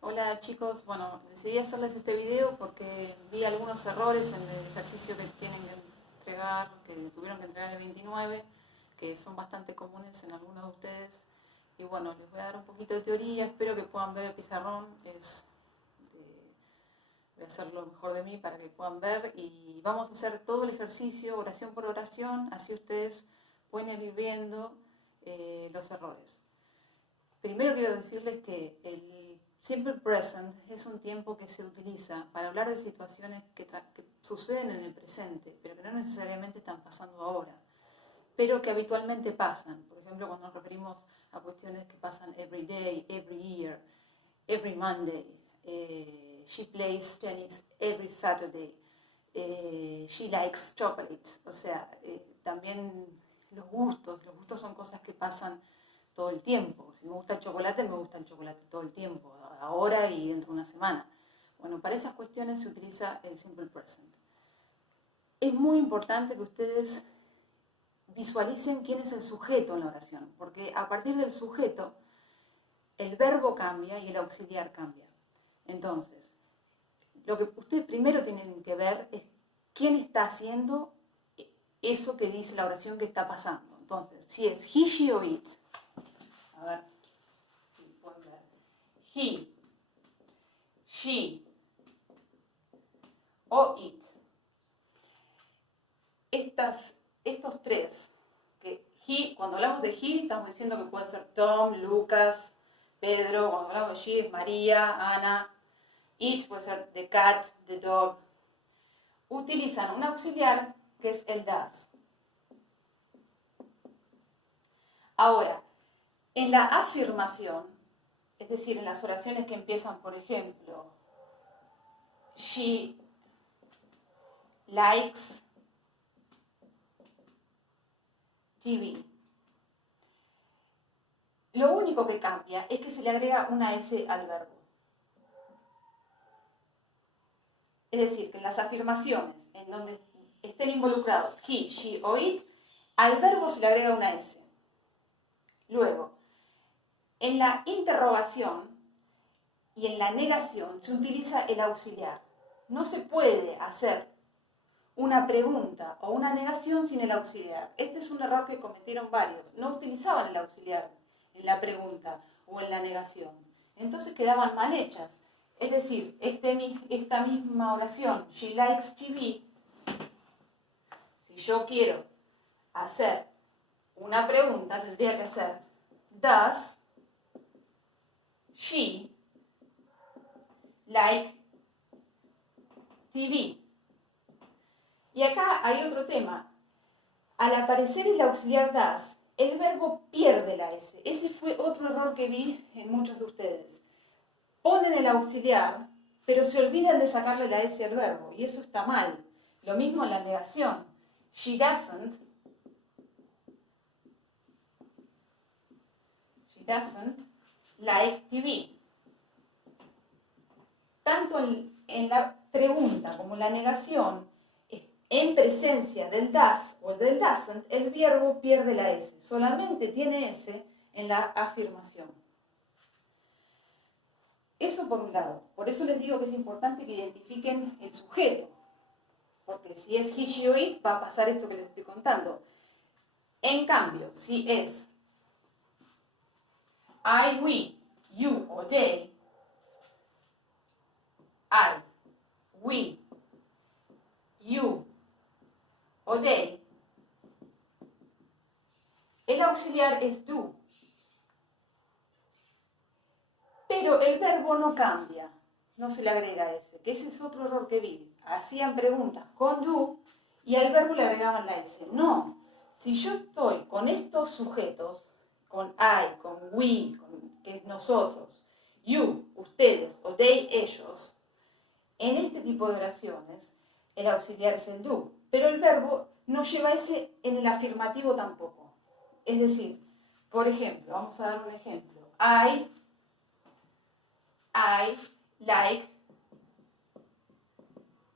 Hola chicos, bueno, decidí hacerles este video porque vi algunos errores en el ejercicio que tienen que entregar, que tuvieron que entregar el 29, que son bastante comunes en algunos de ustedes. Y bueno, les voy a dar un poquito de teoría, espero que puedan ver el pizarrón, voy a hacer lo mejor de mí para que puedan ver y vamos a hacer todo el ejercicio, oración por oración, así ustedes pueden ir viendo los errores. Primero quiero decirles que el simple present es un tiempo que se utiliza para hablar de situaciones que suceden en el presente, pero que no necesariamente están pasando ahora, pero que habitualmente pasan. Por ejemplo, cuando nos referimos a cuestiones que pasan every day, every year, every Monday. She plays tennis every Saturday. She likes chocolates. O sea, también los gustos son cosas que pasan todo el tiempo. Si me gusta el chocolate, me gusta el chocolate todo el tiempo, ahora y dentro de una semana. Bueno, para esas cuestiones se utiliza el simple present. Es muy importante que ustedes visualicen quién es el sujeto en la oración, porque a partir del sujeto el verbo cambia y el auxiliar cambia. Entonces, lo que ustedes primero tienen que ver es quién está haciendo eso que dice la oración que está pasando. Entonces, si es he, she o it. A ver si pueden ver. He, she o it. Estos tres, que he, cuando hablamos de he, estamos diciendo que puede ser Tom, Lucas, Pedro. Cuando hablamos de she es María, Ana. It puede ser the cat, the dog. Utilizan un auxiliar que es el does. Ahora, en la afirmación, es decir, en las oraciones que empiezan, por ejemplo, she likes TV. Lo único que cambia es que se le agrega una S al verbo. Es decir, que en las afirmaciones en donde estén involucrados he, she o it, al verbo se le agrega una S. Luego, en la interrogación y en la negación se utiliza el auxiliar. No se puede hacer una pregunta o una negación sin el auxiliar. Este es un error que cometieron varios. No utilizaban el auxiliar en la pregunta o en la negación. Entonces quedaban mal hechas. Es decir, esta misma oración, she likes TV, si yo quiero hacer una pregunta, tendría que hacer does she like TV? Y acá hay otro tema. Al aparecer el auxiliar does, el verbo pierde la S. Ese fue otro error que vi en muchos de ustedes. Ponen el auxiliar, pero se olvidan de sacarle la S al verbo, y eso está mal. Lo mismo en la negación. She doesn't like TV. Tanto en la pregunta como en la negación, en presencia del does o del doesn't, el verbo pierde la S. Solamente tiene S en la afirmación. Eso por un lado. Por eso les digo que es importante que identifiquen el sujeto. Porque si es he, she o it, va a pasar esto que les estoy contando. En cambio, si es I, we, you o they, I, we, you o they, el auxiliar es do. Pero el verbo no cambia, no se le agrega S, que ese es otro error que vi. Hacían preguntas con do y al verbo le agregaban la S. No, si yo estoy con estos sujetos, con I, con we, que es nosotros, you, ustedes, o they, ellos, en este tipo de oraciones el auxiliar es el do, pero el verbo no lleva S en el afirmativo tampoco. Es decir, por ejemplo, vamos a dar un ejemplo. I like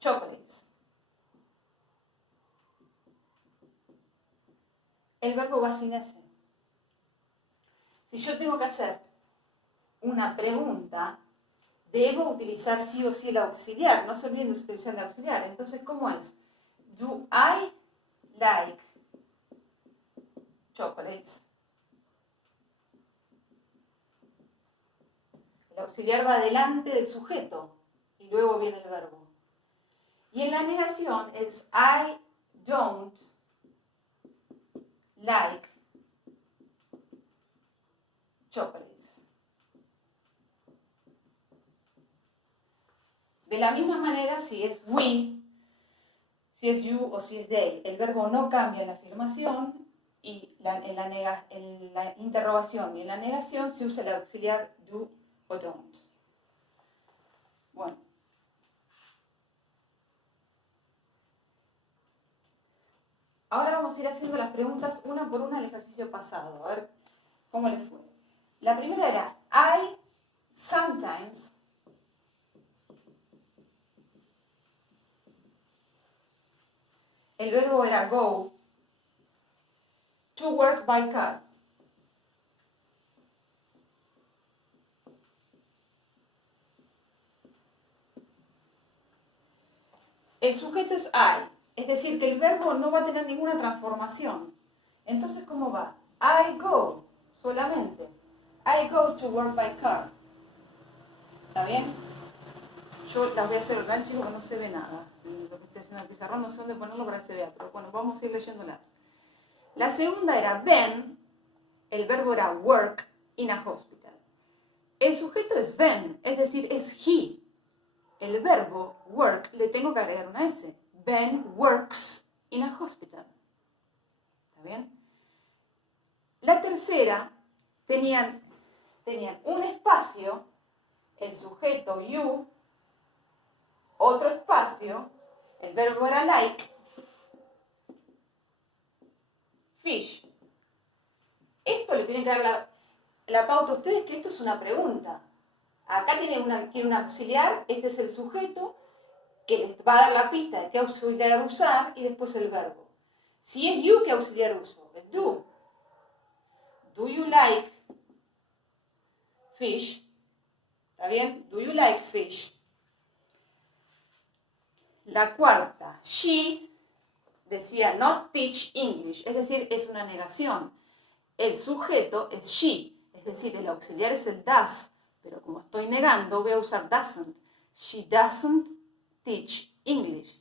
chocolates. El verbo va sin S. Si yo tengo que hacer una pregunta, debo utilizar sí o sí el auxiliar. No se olviden de utilizar el auxiliar. Entonces, ¿cómo es? Do I like chocolates? El auxiliar va delante del sujeto y luego viene el verbo. Y en la negación es I don't like chocolates. De la misma manera, si es we, si es you o si es they, el verbo no cambia en la afirmación y en la interrogación y en la negación se usa el auxiliar do o don't. Bueno. Ahora vamos a ir haciendo las preguntas una por una del ejercicio pasado, a ver cómo les fue. La primera era, I sometimes el verbo era go to work by car. El sujeto es I, es decir, que el verbo no va a tener ninguna transformación. Entonces, ¿cómo va? I go, solamente. I go to work by car. ¿Está bien? Yo las voy a hacer oral, chicos, porque no se ve nada. Lo que estoy haciendo en el pizarrón, no sé dónde ponerlo para que se vea, pero bueno, vamos a ir leyéndolas. La segunda era Ben, el verbo era work in a hospital. El sujeto es Ben, es decir, es he. El verbo work le tengo que agregar una S. Ben works in a hospital. ¿Está bien? La tercera, tenían un espacio, el sujeto you, otro espacio, el verbo era like, fish. Esto le tienen que dar la pauta a ustedes que esto es una pregunta. Acá tienen un auxiliar, este es el sujeto, que les va a dar la pista de qué auxiliar usar y después el verbo. Si es you, ¿qué auxiliar uso? El do. Do you like fish? ¿Está bien? Do you like fish? La cuarta, she decía not teach English, es decir, es una negación. El sujeto es she, es decir, el auxiliar es el does, pero como estoy negando voy a usar doesn't. She doesn't teach English.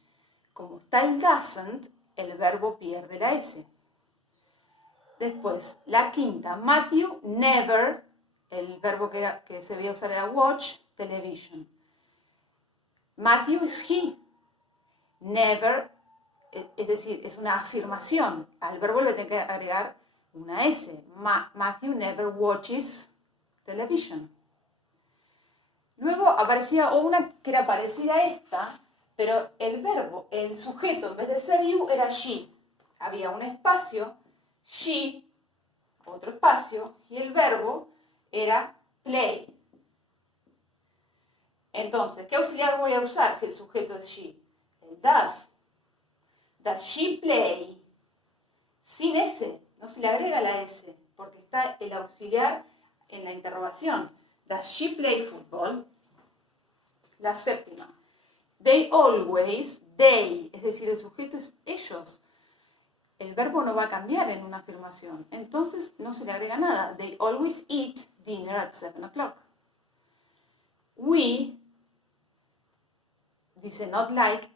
Como está el doesn't, el verbo pierde la S. Después, la quinta, Matthew never, el verbo que se debía usar era watch television. Matthew es he. Never, es decir, es una afirmación. Al verbo le tengo que agregar una S. Matthew never watches television. Luego aparecía una que era parecida a esta, pero el verbo, el sujeto, en vez de ser you, era she. Había un espacio, she, otro espacio, y el verbo era play. Entonces, ¿qué auxiliar voy a usar si el sujeto es she? El does. Does she play? Sin S, no se le agrega la S, porque está el auxiliar en la interrogación. Does she play football? La séptima. They always, they, es decir, el sujeto es ellos. El verbo no va a cambiar en una afirmación, entonces no se le agrega nada. They always eat dinner at 7 o'clock. We, dice not live,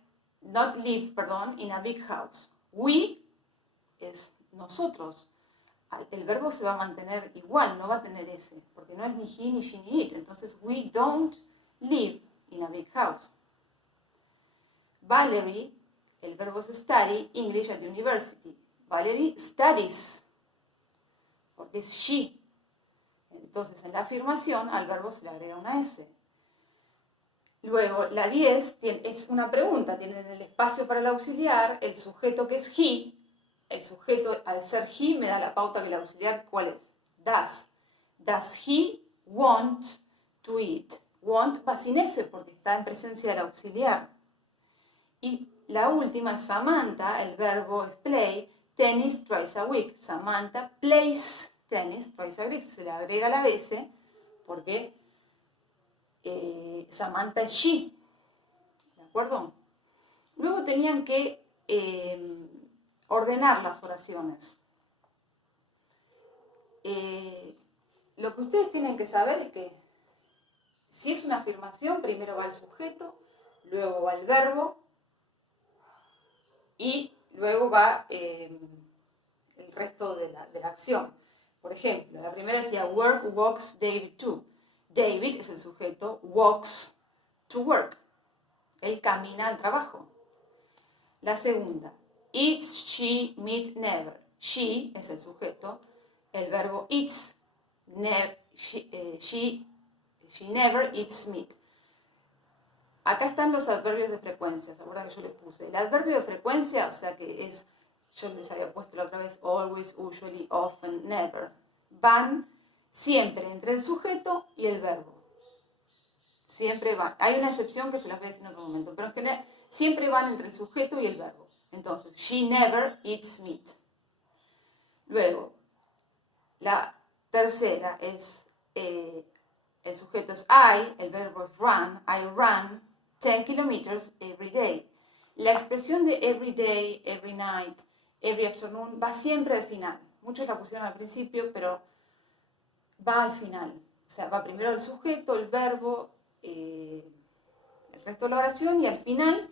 in a big house. We es nosotros. El verbo se va a mantener igual, no va a tener ese, porque no es ni he, ni she, ni it. Entonces, we don't live in a big house. Valerie, el verbo es study English at university. Valerie studies, porque es she. Entonces, en la afirmación, al verbo se le agrega una S. Luego, la 10 es una pregunta. Tienen el espacio para el auxiliar, el sujeto que es he. El sujeto, al ser he, me da la pauta que el auxiliar, ¿cuál es? Does. Does he want to eat? Want va sin S porque está en presencia del auxiliar. Y la última es Samantha, el verbo es play, tennis twice a week. Samantha plays tennis twice a week. Se le agrega la S porque Samantha es she, ¿de acuerdo? Luego tenían que ordenar las oraciones. Lo que ustedes tienen que saber es que si es una afirmación, primero va el sujeto, luego va el verbo y luego va el resto de la acción. Por ejemplo, la primera decía work, walks, David to. David es el sujeto, walks to work. Él camina al trabajo. La segunda, eats, she, meet, never. She es el sujeto, el verbo eats, she never eats meat. Acá están los adverbios de frecuencia, ¿se acuerdan que yo les puse? El adverbio de frecuencia, o sea que es, yo les había puesto la otra vez, always, usually, often, never. Van siempre entre el sujeto y el verbo. Siempre van. Hay una excepción que se las voy a decir en otro momento, pero en general siempre van entre el sujeto y el verbo. Entonces, she never eats meat. Luego, la tercera es, el sujeto es I, el verbo es run, I run 10 kilometers every day. La expresión de every day, every night, every afternoon va siempre al final. Muchos la pusieron al principio, pero va al final. O sea, va primero el sujeto, el verbo, el resto de la oración y al final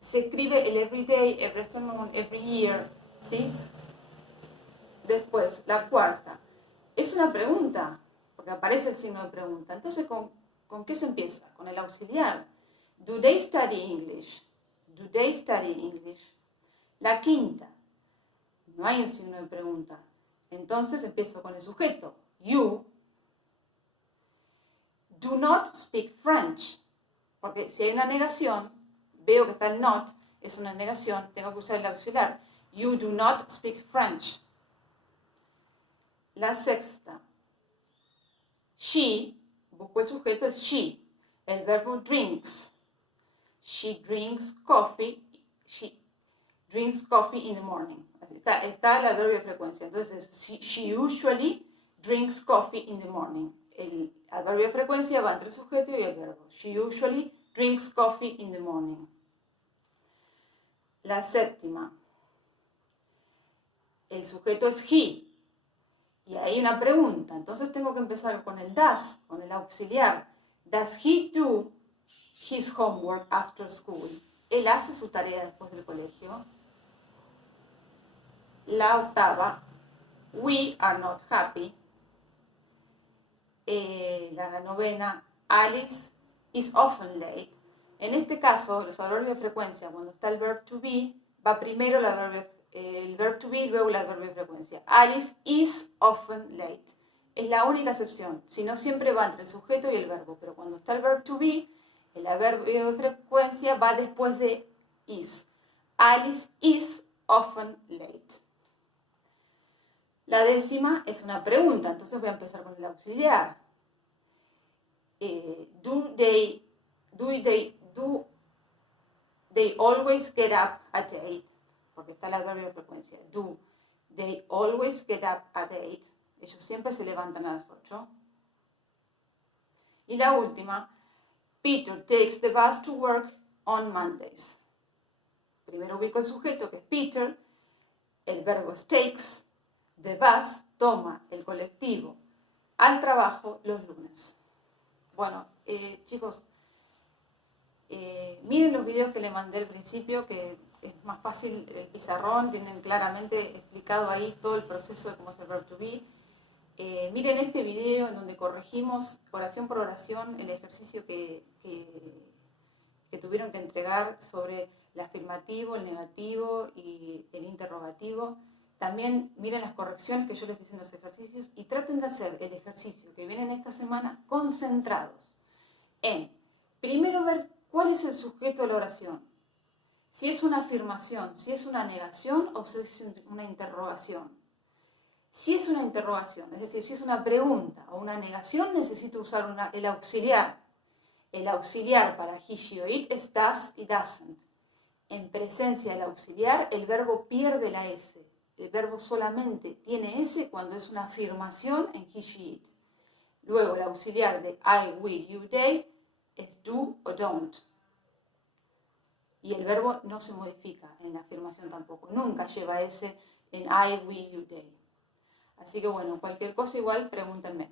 se escribe el every day, every afternoon, every year, ¿sí? Después, la cuarta. Es una pregunta, porque aparece el signo de pregunta. Entonces, ¿con qué se empieza? Con el auxiliar. Do they study English? Do they study English? La quinta. No hay un signo de pregunta. Entonces, empiezo con el sujeto. You do not speak French. Porque si hay una negación, veo que está el not, es una negación, tengo que usar el auxiliar. You do not speak French. La sexta. She, busco el sujeto, es she. El verbo drinks. She drinks coffee. She drinks coffee in the morning. Está el adverbio de frecuencia. Entonces, she usually drinks coffee in the morning. El adverbio de frecuencia va entre el sujeto y el verbo. She usually drinks coffee in the morning. La séptima. El sujeto es he. Y hay una pregunta. Entonces tengo que empezar con el does, con el auxiliar. Does he do his homework after school? Él hace su tarea después del colegio. La octava. We are not happy. La novena. Alice is often late. En este caso, los adverbios de frecuencia, cuando está el verb to be, va primero el verb to be y luego el adverbio de frecuencia. Alice is often late. Es la única excepción. Si no, siempre va entre el sujeto y el verbo. Pero cuando está el verb to be, el adverbio de frecuencia va después de is. Alice is often late. La décima es una pregunta, entonces voy a empezar con el auxiliar. Do they always get up at 8? Porque está el adverbio de frecuencia. Do they always get up at 8? Ellos siempre se levantan a las 8. Y la última, Peter takes the bus to work on Mondays. Primero ubico el sujeto, que es Peter. El verbo es takes. The bus toma el colectivo al trabajo los lunes. Bueno, chicos, miren los videos que le mandé al principio, que es más fácil el pizarrón, tienen claramente explicado ahí todo el proceso de cómo es el verb to be. Miren este video en donde corregimos oración por oración el ejercicio que tuvieron que entregar sobre el afirmativo, el negativo y el interrogativo. También miren las correcciones que yo les hice en los ejercicios y traten de hacer el ejercicio que viene en esta semana concentrados en, primero, ver cuál es el sujeto de la oración. Si es una afirmación, si es una negación o si es una interrogación. Si es una interrogación, es decir, si es una pregunta o una negación, necesito usar el auxiliar. El auxiliar para he, she o it es does y doesn't. En presencia del auxiliar, el verbo pierde la S. El verbo solamente tiene S cuando es una afirmación en he, she, it. Luego el auxiliar de I, will, you, they es do o don't. Y el verbo no se modifica en la afirmación tampoco. Nunca lleva ese en I, we, you, they. Así que bueno, cualquier cosa igual pregúntenme.